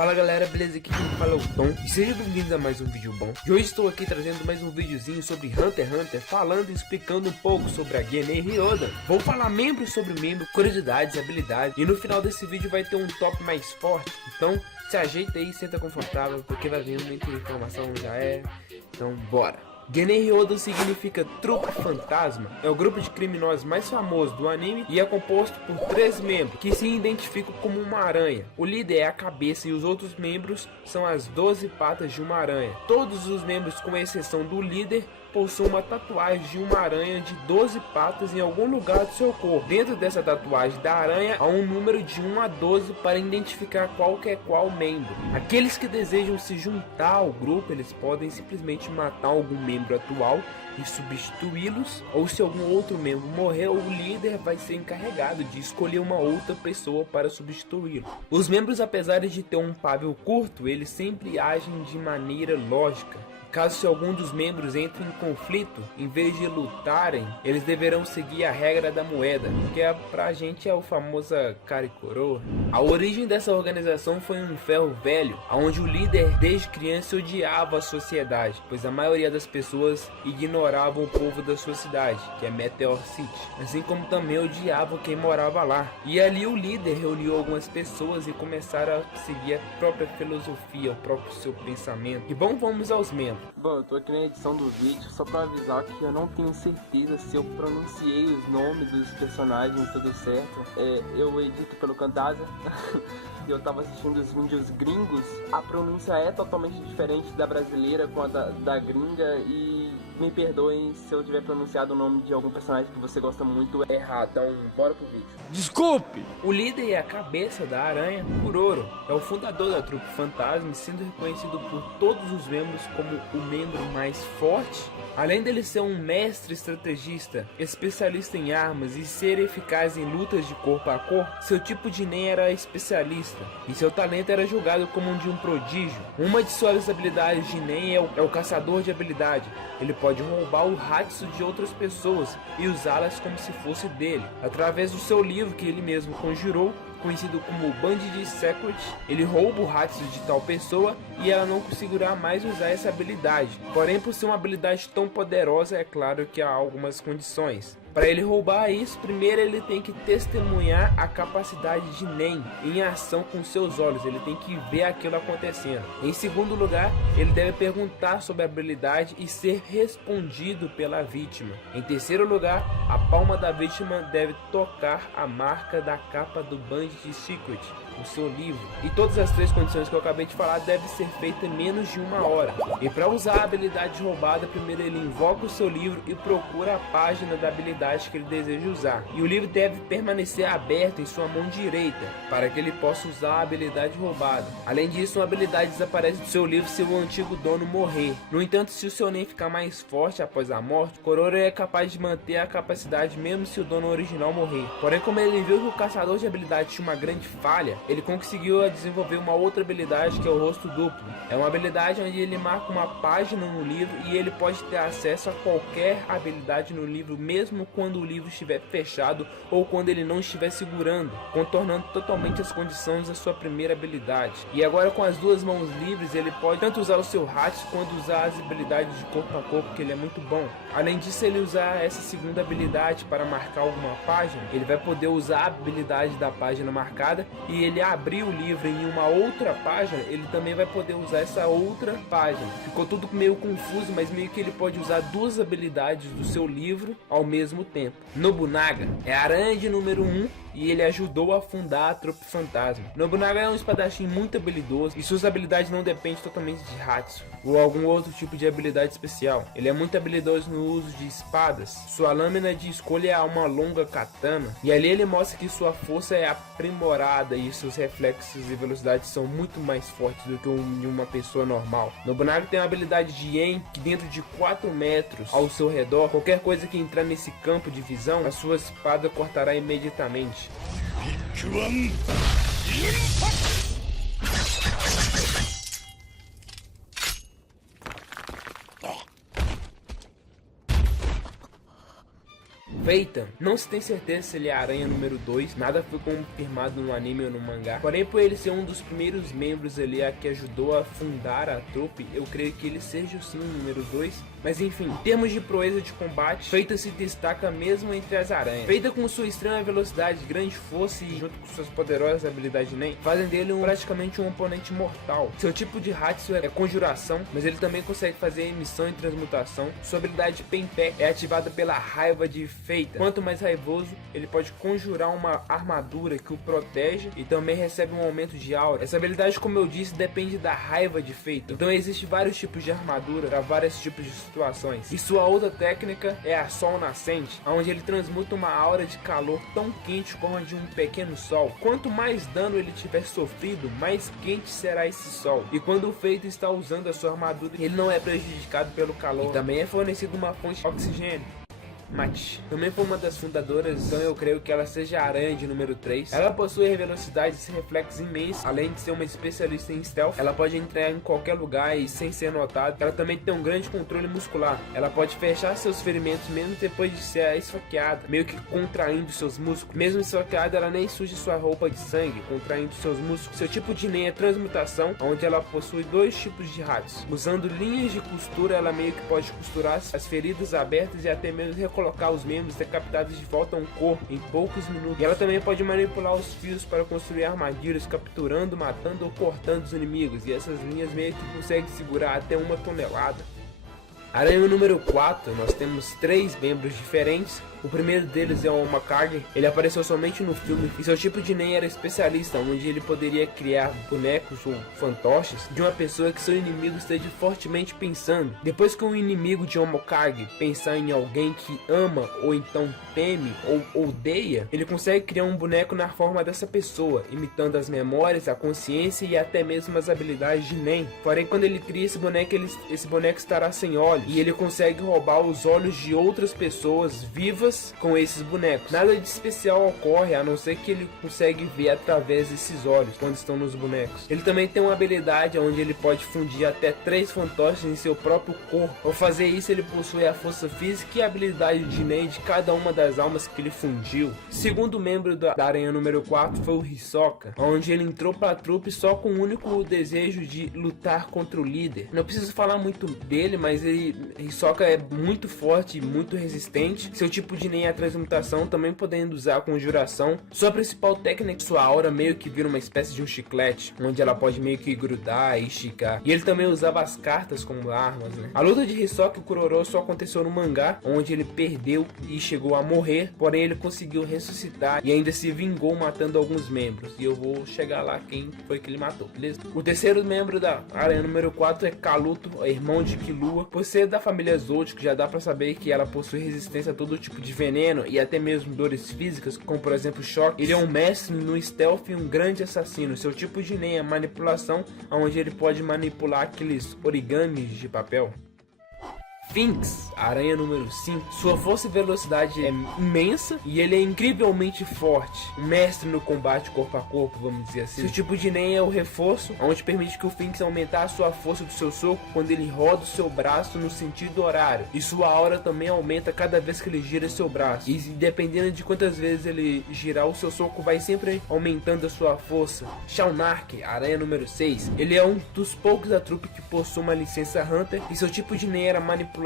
Fala galera, beleza? Aqui quem fala é o Tom e sejam bem-vindos a mais um vídeo bom. E hoje estou aqui trazendo mais um videozinho sobre Hunter x Hunter, falando e explicando um pouco sobre a Genen Ryodan. Vou falar membro sobre membro, curiosidades, habilidades, e no final desse vídeo vai ter um top mais forte. Então se ajeita aí, senta confortável, porque vai vir muita informação, já é. Então bora! Genen Ryodan significa trupe fantasma, é o grupo de criminosos mais famoso do anime e é composto por 3 membros que se identificam como uma aranha. O líder é a cabeça e os outros membros são as 12 patas de uma aranha. Todos os membros, com exceção do líder, possuem uma tatuagem de uma aranha de 12 patas em algum lugar do seu corpo. Dentro dessa tatuagem da aranha há um número de 1 a 12 para identificar qual membro. Aqueles que desejam se juntar ao grupo, eles podem simplesmente matar algum membro atual e substituí-los, ou se algum outro membro morrer, o líder vai ser encarregado de escolher uma outra pessoa para substituí-lo. Os membros, apesar de ter um pavio curto, eles sempre agem de maneira lógica. Caso algum dos membros entre em conflito, em vez de lutarem, eles deverão seguir a regra da moeda, que pra gente é o famoso cara e coroa. A origem dessa organização foi um ferro velho, onde o líder desde criança odiava a sociedade, pois a maioria das pessoas ignoravam o povo da sua cidade, que é Meteor City, assim como também odiava quem morava lá. E ali o líder reuniu algumas pessoas e começaram a seguir a própria filosofia, o próprio seu pensamento. E vamos aos membros. Bom, eu tô aqui na edição do vídeo só pra avisar que eu não tenho certeza se eu pronunciei os nomes dos personagens tudo certo. Eu edito pelo Camtasia e eu tava assistindo os vídeos gringos. A pronúncia é totalmente diferente da brasileira com a da gringa e me perdoem se eu tiver pronunciado o nome de algum personagem que você gosta muito errado. Então, bora pro vídeo. Desculpe! O líder e a cabeça da aranha, Kuroro, é o fundador da trupe fantasma, sendo reconhecido por todos os membros como o membro mais forte. Além dele ser um mestre estrategista, especialista em armas e ser eficaz em lutas de corpo a corpo, seu tipo de Nen era especialista e seu talento era julgado como um de um prodígio. Uma de suas habilidades de Nen é o caçador de habilidade. Ele pode roubar o Hatsu de outras pessoas e usá-las como se fosse dele. Através do seu livro que ele mesmo conjurou, conhecido como Bandit Secret, ele rouba o Hatsu de tal pessoa e ela não conseguirá mais usar essa habilidade. Porém, por ser uma habilidade tão poderosa, é claro que há algumas condições. Para ele roubar isso, primeiro ele tem que testemunhar a capacidade de Nen em ação com seus olhos, ele tem que ver aquilo acontecendo. Em segundo lugar, ele deve perguntar sobre a habilidade e ser respondido pela vítima. Em terceiro lugar, a palma da vítima deve tocar a marca da capa do Bandit Secret, o seu livro. E todas as 3 condições que eu acabei de falar devem ser feitas em menos de 1 hora. E para usar a habilidade roubada, primeiro ele invoca o seu livro e procura a página da habilidade que ele deseja usar. E o livro deve permanecer aberto em sua mão direita, para que ele possa usar a habilidade roubada. Além disso, uma habilidade desaparece do seu livro se o antigo dono morrer. No entanto, se o seu Nen ficar mais forte após a morte, Kuroro é capaz de manter a capacidade mesmo se o dono original morrer. Porém, como ele viu que o caçador de habilidade tinha uma grande falha, ele conseguiu desenvolver uma outra habilidade que é o rosto duplo. É uma habilidade onde ele marca uma página no livro e ele pode ter acesso a qualquer habilidade no livro, mesmo quando o livro estiver fechado ou quando ele não estiver segurando, contornando totalmente as condições da sua primeira habilidade. E agora, com as 2 mãos livres, ele pode tanto usar o seu Hatsu quanto usar as habilidades de corpo a corpo, que ele é muito bom. Além disso, ele usar essa segunda habilidade para marcar alguma página, ele vai poder usar a habilidade da página marcada e ele abrir o livro em uma outra página, ele também vai poder usar essa outra página. Ficou tudo meio confuso, mas meio que ele pode usar 2 habilidades do seu livro ao mesmo tempo. Nobunaga é a aranha de número 1 e ele ajudou a fundar a trupe fantasma. Nobunaga é um espadachim muito habilidoso e suas habilidades não dependem totalmente de Hatsu ou algum outro tipo de habilidade especial. Ele é muito habilidoso no uso de espadas. Sua lâmina de escolha é uma longa katana e ali ele mostra que sua força é aprimorada e seus reflexos e velocidade são muito mais fortes do que de uma pessoa normal. Nobunaga tem a habilidade de Yen, que dentro de 4 metros ao seu redor, qualquer coisa que entrar nesse campo de visão, a sua espada cortará imediatamente. Feita, não se tem certeza se ele é a aranha número 2, nada foi confirmado no anime ou no mangá, porém por ele ser um dos primeiros membros ali a que ajudou a fundar a trupe, eu creio que ele seja sim o número 2. Mas enfim, em termos de proeza de combate, Feita se destaca mesmo entre as aranhas. Feita, com sua extrema velocidade, grande força e junto com suas poderosas habilidades Nen, fazem dele praticamente um oponente mortal. Seu tipo de Hatsu é conjuração, mas ele também consegue fazer emissão e transmutação. Sua habilidade Penpek é ativada pela raiva de Feita. Quanto mais raivoso, ele pode conjurar uma armadura que o protege e também recebe um aumento de aura. Essa habilidade, como eu disse, depende da raiva de Feita. Então existem vários tipos de armadura para vários tipos de situações. E sua outra técnica é a Sol Nascente, onde ele transmuta uma aura de calor tão quente como a de um pequeno sol. Quanto mais dano ele tiver sofrido, mais quente será esse sol. E quando o Feita está usando a sua armadura, ele não é prejudicado pelo calor. E também é fornecido uma fonte de oxigênio. Mate também foi uma das fundadoras, então eu creio que ela seja a aranha de número 3. Ela possui velocidade e reflexos imensos, além de ser uma especialista em stealth. Ela pode entrar em qualquer lugar e sem ser notada. Ela também tem um grande controle muscular. Ela pode fechar seus ferimentos mesmo depois de ser esfaqueada, meio que contraindo seus músculos. Mesmo esfaqueada, ela nem suja sua roupa de sangue, contraindo seus músculos. Seu tipo de Nen é transmutação, onde ela possui 2 tipos de Hatsu. Usando linhas de costura, ela meio que pode costurar as feridas abertas e até mesmo colocar os membros decapitados de volta a um corpo em poucos minutos. E ela também pode manipular os fios para construir armadilhas, capturando, matando ou cortando os inimigos. E essas linhas meio que conseguem segurar até 1 tonelada. Aranha número 4, nós temos 3 membros diferentes. O primeiro deles é o Makage. Ele apareceu somente no filme e seu tipo de Nen era especialista, onde ele poderia criar bonecos ou fantoches de uma pessoa que seu inimigo esteja fortemente pensando. Depois que um inimigo de Homokage pensar em alguém que ama ou então teme ou odeia, ele consegue criar um boneco na forma dessa pessoa, imitando as memórias, a consciência e até mesmo as habilidades de Nen. Porém, quando ele cria esse boneco estará sem olhos e ele consegue roubar os olhos de outras pessoas vivas com esses bonecos. Nada de especial ocorre, a não ser que ele consegue ver através desses olhos quando estão nos bonecos. Ele também tem uma habilidade onde ele pode fundir até 3 fantoches em seu próprio corpo. Ao fazer isso, ele possui a força física e a habilidade de Nen de cada uma das almas que ele fundiu. O segundo membro da aranha número 4 foi o Hisoka, onde ele entrou para a trupe só com o único desejo de lutar contra o líder. Não preciso falar muito dele, mas Hisoka é muito forte e muito resistente. Seu tipo de Nen é a transmutação, também podendo usar a conjuração. Sua principal técnica, sua aura meio que vira uma espécie de um chiclete, onde ela pode meio que grudar e esticar. E ele também usava as cartas como armas, né? A luta de Hisoka e Kuroro só aconteceu no mangá, onde ele perdeu e chegou a morrer, porém ele conseguiu ressuscitar e ainda se vingou matando alguns membros. E eu vou chegar lá quem foi que ele matou, beleza? O terceiro membro da aranha número 4 é Kaluto, irmão de Killua. Por ser da família Zootsuki, já dá pra saber que ela possui resistência a todo tipo de veneno e até mesmo dores físicas, como por exemplo choque. Ele é um mestre no stealth e um grande assassino. Seu tipo de Nen é manipulação, onde ele pode manipular aqueles origamis de papel. Sphinx, aranha número 5. Sua força e velocidade é imensa e ele é incrivelmente forte, um mestre no combate corpo a corpo, vamos dizer assim. Seu tipo de Nen é o reforço, onde permite que o Sphinx aumentar a sua força do seu soco quando ele roda o seu braço no sentido horário, e sua aura também aumenta cada vez que ele gira seu braço, e dependendo de quantas vezes ele girar o seu soco, vai sempre aumentando a sua força. Shaunark, aranha número 6. Ele é um dos poucos da trupe que possui uma licença Hunter, e seu tipo de Nen era manipulação,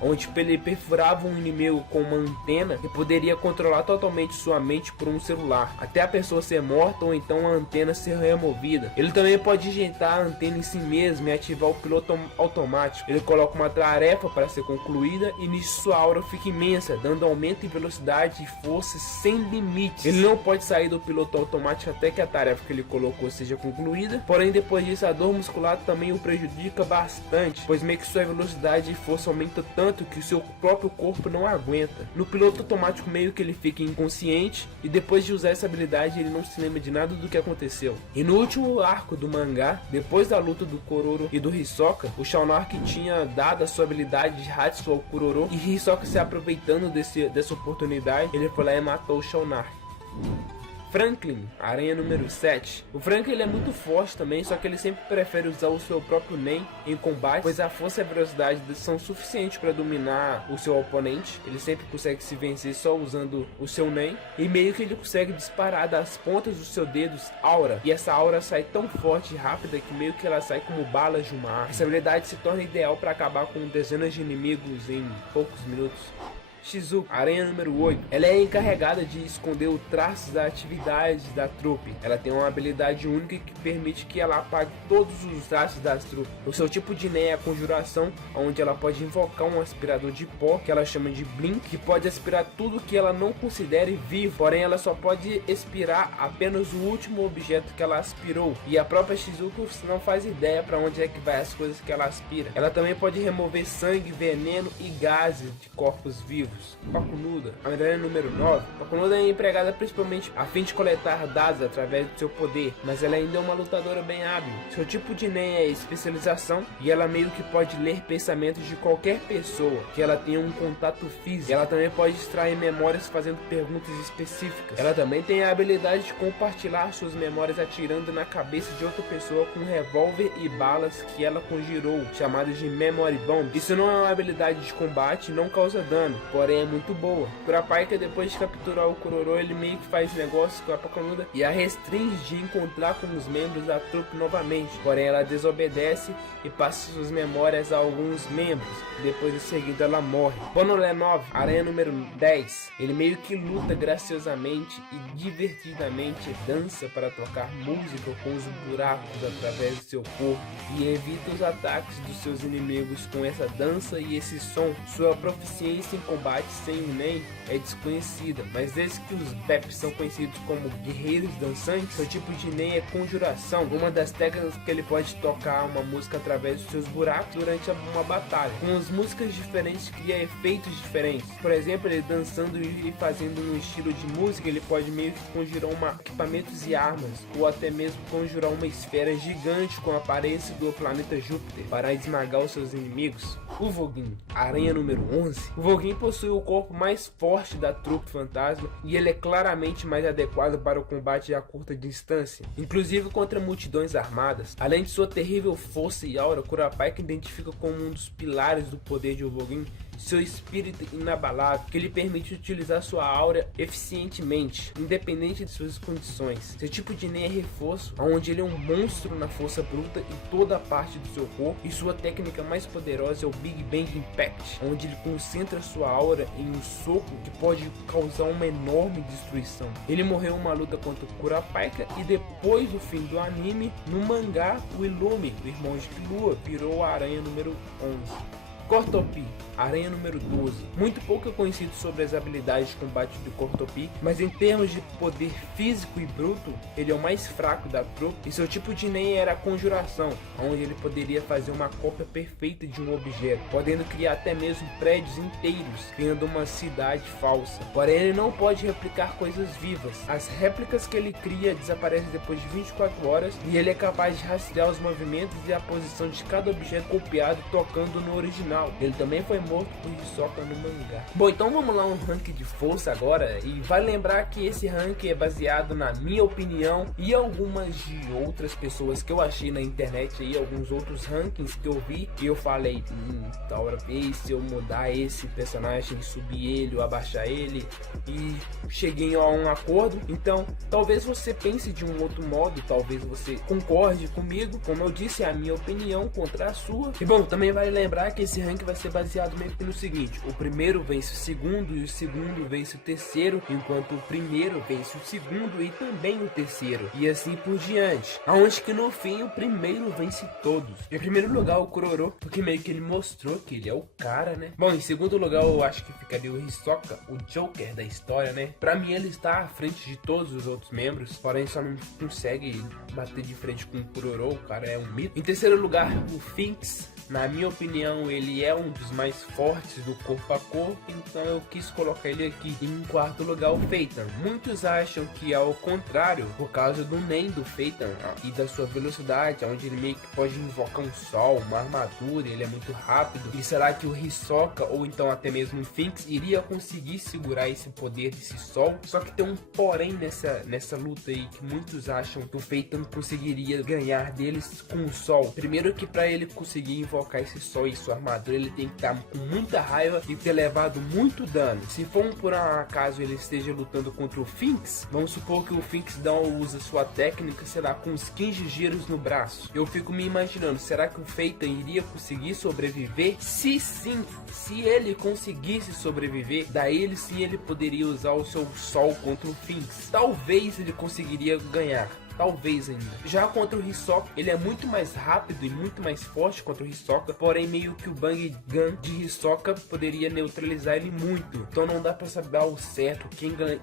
onde ele perfurava um inimigo com uma antena e poderia controlar totalmente sua mente por um celular, até a pessoa ser morta ou então a antena ser removida. Ele também pode injetar a antena em si mesmo e ativar o piloto automático. Ele coloca uma tarefa para ser concluída e nisso sua aura fica imensa, dando aumento em velocidade e força sem limites. Ele não pode sair do piloto automático até que a tarefa que ele colocou seja concluída, porém depois disso a dor muscular também o prejudica bastante, pois meio que sua velocidade e força aumenta tanto que o seu próprio corpo não aguenta. No piloto automático meio que ele fica inconsciente e depois de usar essa habilidade ele não se lembra de nada do que aconteceu. E no último arco do mangá, depois da luta do Kuroro e do Hisoka, o Shaunark tinha dado a sua habilidade de Hatsu ao Kuroro e Hisoka, se aproveitando dessa oportunidade, ele foi lá e matou o Shaunark. Franklin, aranha número 7. O Franklin ele é muito forte também, só que ele sempre prefere usar o seu próprio Nen em combate, pois a força e a velocidade são suficientes para dominar o seu oponente. Ele sempre consegue se vencer só usando o seu Nen, e meio que ele consegue disparar das pontas dos seus dedos aura, e essa aura sai tão forte e rápida que meio que ela sai como balas de uma arma. Essa habilidade se torna ideal para acabar com dezenas de inimigos em poucos minutos. Shizuku, aranha número 8. Ela é encarregada de esconder os traços da atividade da trupe. Ela tem uma habilidade única que permite que ela apague todos os traços das trupes. O seu tipo de Nen é a conjuração, onde ela pode invocar um aspirador de pó, que ela chama de Blink, que pode aspirar tudo que ela não considere vivo, porém ela só pode expirar apenas o último objeto que ela aspirou, e a própria Shizuku não faz ideia para onde é que vai as coisas que ela aspira. Ela também pode remover sangue, veneno e gases de corpos vivos. Pakunuda, aranha número 9. Pakunuda é empregada principalmente a fim de coletar dados através do seu poder, mas ela ainda é uma lutadora bem hábil. Seu tipo de Nen é especialização, e ela meio que pode ler pensamentos de qualquer pessoa que ela tenha um contato físico. Ela também pode extrair memórias fazendo perguntas específicas. Ela também tem a habilidade de compartilhar suas memórias atirando na cabeça de outra pessoa com um revólver e balas que ela conjurou, chamadas de Memory Bomb. Isso não é uma habilidade de combate e não causa dano, porém é muito boa. Kurapika, depois de capturar o Kuroro, ele meio que faz negócio com a Pakunuda e a restringe de encontrar com os membros da trupe novamente, porém ela desobedece e passa suas memórias a alguns membros. Depois de seguida ela morre. Bonolé 9, aranha número 10. Ele meio que luta graciosamente e divertidamente, dança para tocar música com os buracos através do seu corpo e evita os ataques dos seus inimigos com essa dança e esse som. Sua proficiência em combate sem o Nen é desconhecida, mas desde que os Beps são conhecidos como guerreiros dançantes, seu tipo de Nen é conjuração, uma das técnicas que ele pode tocar uma música através dos seus buracos durante uma batalha. Com as músicas diferentes cria efeitos diferentes. Por exemplo, ele dançando e fazendo um estilo de música, ele pode meio que conjurar equipamentos e armas, ou até mesmo conjurar uma esfera gigante com a aparência do planeta Júpiter para esmagar os seus inimigos. O Voguin, aranha número 11. O Voguin possui o corpo mais forte da trupe fantasma e ele é claramente mais adequado para o combate a curta distância, inclusive contra multidões armadas. Além de sua terrível força e aura, Kurapika identifica como um dos pilares do poder de Voguin seu espírito inabalável, que lhe permite utilizar sua aura eficientemente, independente de suas condições. Seu tipo de Nen é reforço, onde ele é um monstro na força bruta em toda a parte do seu corpo, e sua técnica mais poderosa é o Big Bang Impact, onde ele concentra sua aura em um soco que pode causar uma enorme destruição. Ele morreu em uma luta contra o Kurapika, e depois do fim do anime, no mangá, o Illumi, o irmão de Killua, virou a aranha número 11. Cortopi, aranha número 12. Muito pouco é conhecido sobre as habilidades de combate do Cortopi, mas em termos de poder físico e bruto, ele é o mais fraco da trupe, e seu tipo de Nen era a conjuração, onde ele poderia fazer uma cópia perfeita de um objeto, podendo criar até mesmo prédios inteiros, criando uma cidade falsa. Porém, ele não pode replicar coisas vivas. As réplicas que ele cria desaparecem depois de 24 horas, e ele é capaz de rastrear os movimentos e a posição de cada objeto copiado tocando no original. Ele também foi morto por Hisoka no mangá. Bom, então vamos lá, um ranking de força agora. E vale lembrar que esse ranking é baseado na minha opinião e algumas de outras pessoas que eu achei na internet aí, alguns outros rankings que eu vi, e eu falei, talvez se eu mudar esse personagem, subir ele ou abaixar ele, e cheguei a um acordo. Então talvez você pense de um outro modo, talvez você concorde comigo. Como eu disse, é a minha opinião contra a sua. E bom, também vale lembrar que esse ranking vai ser baseado meio que no seguinte: o primeiro vence o segundo e o segundo vence o terceiro, enquanto o primeiro vence o segundo e também o terceiro, e assim por diante, aonde que no fim o primeiro vence todos. Em primeiro lugar, o Kuroro, porque meio que ele mostrou que ele é o cara, né? Bom, em segundo lugar eu acho que ficaria o Hisoka, o Joker da história, né? Pra mim ele está à frente de todos os outros membros, porém só não consegue bater de frente com o Kuroro, o cara é um mito. Em terceiro lugar, o Finks, Na minha opinião, ele é um dos mais fortes do corpo a corpo, então eu quis colocar ele aqui. Em quarto lugar, o Phaeton. Muitos acham que é ao contrário, por causa do Nen do Phaeton e da sua velocidade, onde ele meio que pode invocar um sol, uma armadura, ele é muito rápido. E será que o Hisoka ou então até mesmo o Shinx iria conseguir segurar esse poder desse sol? Só que tem um porém nessa luta aí, que muitos acham que o Phaeton conseguiria ganhar deles com o sol. Primeiro que para ele conseguir invocar esse sol e sua armadura, ele tem que estar com muita raiva e ter levado muito dano. Se for por um acaso ele esteja lutando contra o Shinx, vamos supor que o Shinx usa sua técnica, sei lá, com uns 15 giros no braço. Eu fico me imaginando, será que o Phaeton iria conseguir sobreviver? Se sim, se ele conseguisse sobreviver, daí ele poderia usar o seu sol contra o Shinx. Talvez ele conseguiria ganhar. Talvez ainda. Já contra o Hisoka, ele é muito mais rápido e muito mais forte contra o Hisoka, porém meio que o Bang Gun de Hisoka poderia neutralizar ele muito. Então não dá pra saber ao certo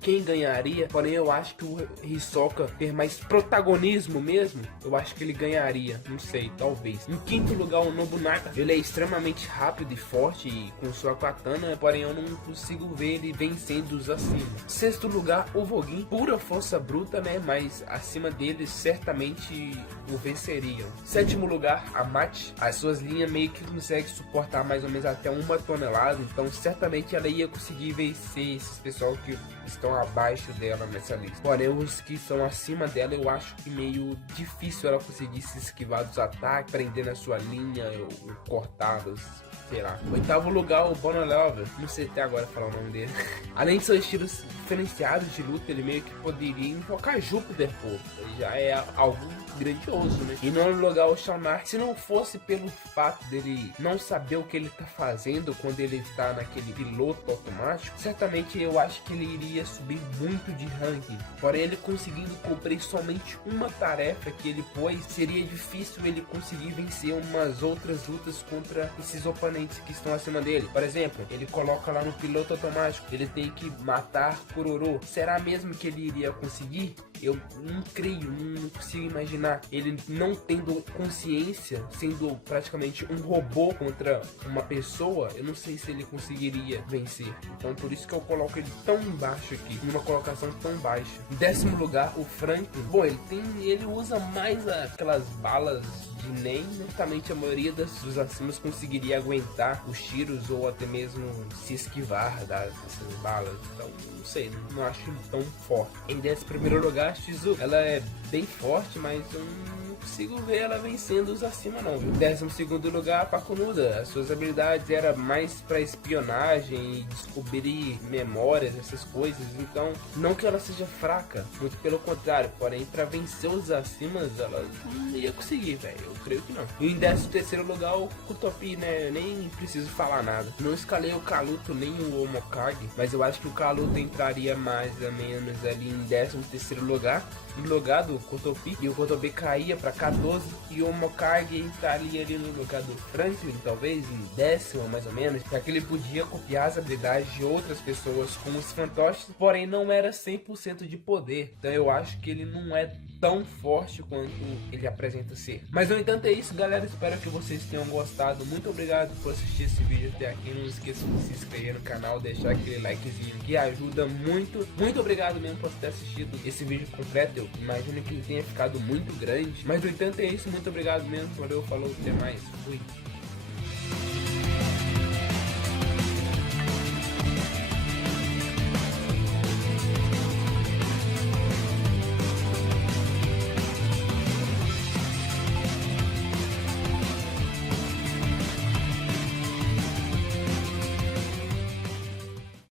quem ganharia, porém eu acho que o Hisoka ter mais protagonismo mesmo, eu acho que ele ganharia, não sei, talvez. Em quinto lugar, o Nobunaga, ele é extremamente rápido e forte e com sua katana, porém eu não consigo ver ele vencendo os acima. Sexto lugar, o Vogin, pura força bruta, né, mas acima deles certamente o venceriam. Sétimo lugar, a Mate. As suas linhas meio que conseguem suportar mais ou menos até 1 tonelada, então certamente ela ia conseguir vencer esses pessoal que estão abaixo dela nessa lista. Porém, os que estão acima dela, eu acho que meio difícil ela conseguir se esquivar dos ataques, prender na sua linha ou cortá-los. Sei lá. Oitavo lugar, o Bonalover. Não sei até agora falar o nome dele. Além de seus estilos diferenciados de luta, ele meio que poderia invocar Júpiter, pô. Já é algo grandioso, né? E no lugar, o Shanar. Se não fosse pelo fato dele não saber o que ele tá fazendo quando ele está naquele piloto automático, certamente eu acho que ele iria subir muito de ranking. Porém, ele conseguindo cumprir somente uma tarefa que ele pôs, seria difícil ele conseguir vencer umas outras lutas contra esses oponentes que estão acima dele. Por exemplo, ele coloca lá no piloto automático, ele tem que matar Kuroro. Será mesmo que ele iria conseguir? Eu não creio, não consigo imaginar ele não tendo consciência, sendo praticamente um robô contra uma pessoa. Eu não sei se ele conseguiria vencer. Então por isso que eu coloco ele tão baixo aqui, numa colocação tão baixa. Em décimo lugar, o Franklin. Bom, ele usa mais aquelas balas de Nen, certamente a maioria dos acima conseguiria aguentar os tiros ou até mesmo se esquivar dessas balas. Então, não sei, não acho tão forte. Em 11º lugar, Shizu, ela é bem forte, mas eu não consigo ver ela vencendo os acima não, viu? Em 12º lugar, Pakunuda. As suas habilidades eram mais para espionagem e descobrir memórias, essas coisas. Então, não que ela seja fraca, muito pelo contrário, porém para vencer os acima ela não ia conseguir, velho. Eu creio que não. E em 13º lugar, o Kutopi, né? Nem preciso falar nada. Não escalei o Kaluto nem o Omokage, mas eu acho que o Kaluto entraria mais ou menos ali em 13º lugar, no lugar do Kutopi, e o Kutopi caía para 14 e o Omokage estaria ali no lugar do Franklin, talvez em 10º mais ou menos, já que ele podia copiar as habilidades de outras pessoas como os fantoches, porém não era 100% de poder. Então eu acho que ele não é tão forte quanto ele apresenta ser. Mas no entanto é isso, galera. Espero que vocês tenham gostado. Muito obrigado por assistir esse vídeo até aqui. Não esqueçam de se inscrever no canal, deixar aquele likezinho que ajuda muito. Muito obrigado mesmo por ter assistido esse vídeo completo. Eu imagino que ele tenha ficado muito grande, mas no entanto é isso. Muito obrigado mesmo. Valeu, falou, até mais. Fui.